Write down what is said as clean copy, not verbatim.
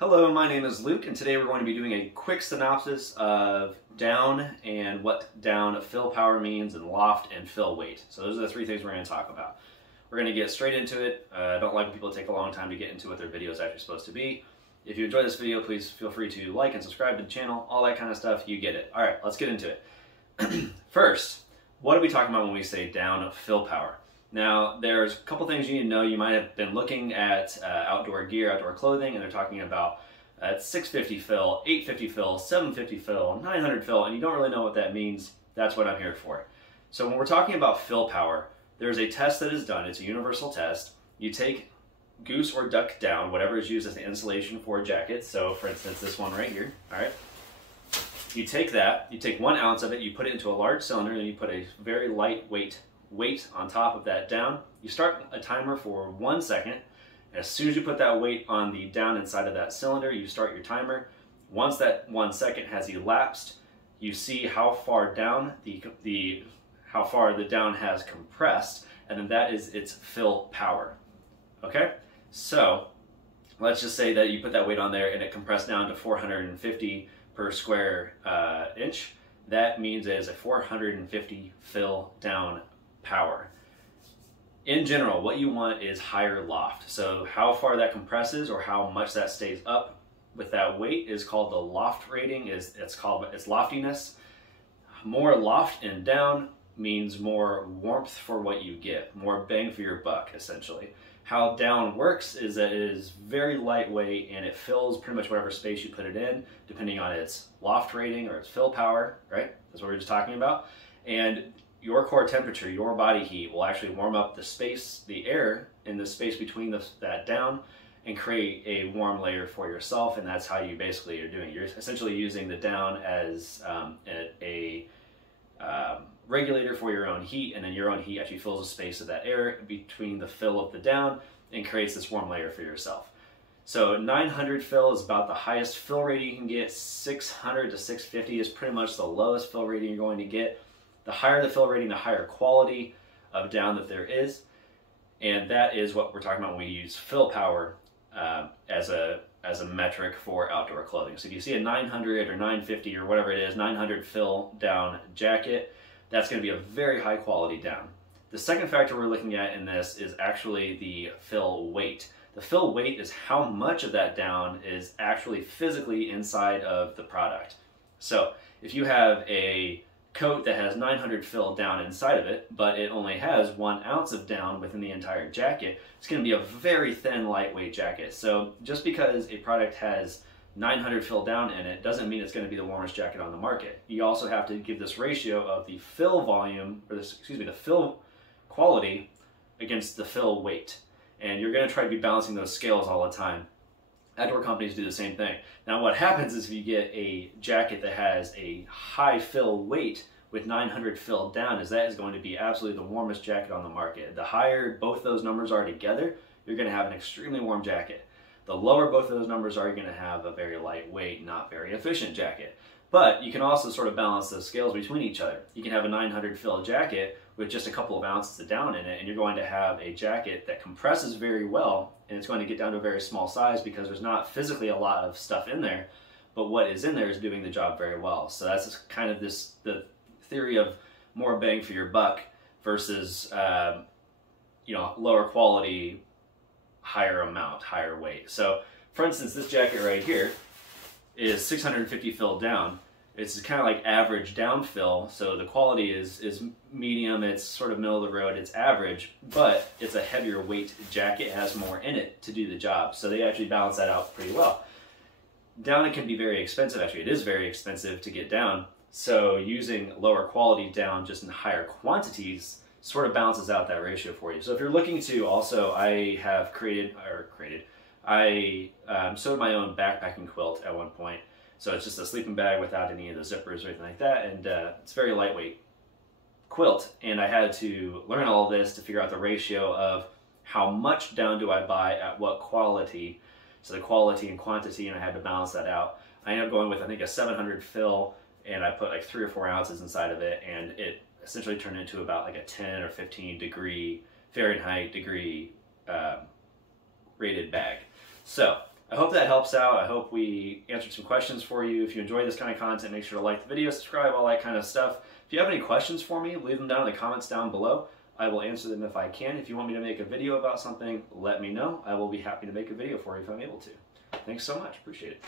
Hello, my name is Luke, and today we're going to be doing a quick synopsis of down and what down fill power means, and loft and fill weight. So those are the three things we're going to talk about. We're going to get straight into it. I don't like when people take a long time to get into what their video is actually supposed to be. If you enjoy this video, please feel free to like and subscribe to the channel, all that kind of stuff. You get it. All right, let's get into it. First, what are we talking about when we say down fill power? Now, there's a couple things you need to know. You might have been looking at outdoor gear, outdoor clothing, and they're talking about 650 fill, 850 fill, 750 fill, 900 fill, and you don't really know what that means. That's what I'm here for. So when we're talking about fill power, there's a test that is done. It's a universal test. You take goose or duck down, whatever is used as the insulation for a jacket. So for instance, this one right here, all right? You take that, you take 1 ounce of it, you put it into a large cylinder, and you put a very lightweight weight on top of that down. You start a timer for 1 second. As soon as you put that weight on the down inside of that cylinder, you start your timer. Once that 1 second has elapsed, you see how far down how far the down has compressed, and then that is its fill power. Okay, so let's just say that you put that weight on there and it compressed down to 450 per square inch. That means it is a 450 fill down power. In general, what you want is higher loft. So how far that compresses or how much that stays up with that weight is called the loft rating. It's loftiness. More loft and down means more warmth for what you get, more bang for your buck, essentially. How down works is that it is very lightweight and it fills pretty much whatever space you put it in, depending on its loft rating or its fill power, right? That's what we were just talking about. And your core temperature, your body heat, will actually warm up the space, the air in the space between that down, and create a warm layer for yourself. And that's how you basically are doing it. You're essentially using the down as a regulator for your own heat, and then your own heat actually fills the space of that air between the fill of the down and creates this warm layer for yourself. So 900 fill is about the highest fill rating you can get. 600 to 650 is pretty much the lowest fill rating you're going to get. The higher the fill rating, the higher quality of down that there is. And that is what we're talking about when we use fill power as a metric for outdoor clothing. So if you see a 900 or 950 or whatever it is, 900 fill down jacket, that's going to be a very high quality down. The second factor we're looking at in this is actually the fill weight. The fill weight is how much of that down is actually physically inside of the product. So if you have a coat that has 900 fill down inside of it, but it only has 1 ounce of down within the entire jacket, it's going to be a very thin, lightweight jacket. So just because a product has 900 fill down in it doesn't mean it's going to be the warmest jacket on the market. You also have to give this ratio of the fill volume, or the fill quality against the fill weight. And you're going to try to be balancing those scales all the time. Outdoor companies do the same thing. Now what happens is if you get a jacket that has a high fill weight with 900 fill down, is that is going to be absolutely the warmest jacket on the market. The higher both those numbers are together, you're going to have an extremely warm jacket. The lower both of those numbers are, you're going to have a very lightweight, not very efficient jacket. But you can also sort of balance those scales between each other. You can have a 900 fill jacket with just a couple of ounces of down in it, and you're going to have a jacket that compresses very well, and it's going to get down to a very small size because there's not physically a lot of stuff in there, but what is in there is doing the job very well. So that's just kind of the theory of more bang for your buck versus lower quality, higher amount, higher weight. So for instance, this jacket right here is 650 fill down. It's kind of like average down fill, so the quality is medium, it's sort of middle of the road, it's average, but it's a heavier weight jacket, it has more in it to do the job. So they actually balance that out pretty well. Down, it can be very expensive, actually it is very expensive to get down, so using lower quality down just in higher quantities sort of balances out that ratio for you. So if you're looking to also, I sewed my own backpacking quilt at one point. So it's just a sleeping bag without any of the zippers or anything like that, and it's a very lightweight quilt. And I had to learn all of this to figure out the ratio of how much down do I buy at what quality, so the quality and quantity, and I had to balance that out. I ended up going with, I think, a 700 fill, and I put like 3 or 4 ounces inside of it, and it essentially turned into about like a 10 or 15 degree Fahrenheit rated bag. So I hope that helps out. I hope we answered some questions for you. If you enjoy this kind of content, make sure to like the video, subscribe, all that kind of stuff. If you have any questions for me, leave them down in the comments down below. I will answer them if I can. If you want me to make a video about something, let me know. I will be happy to make a video for you if I'm able to. Thanks so much. Appreciate it.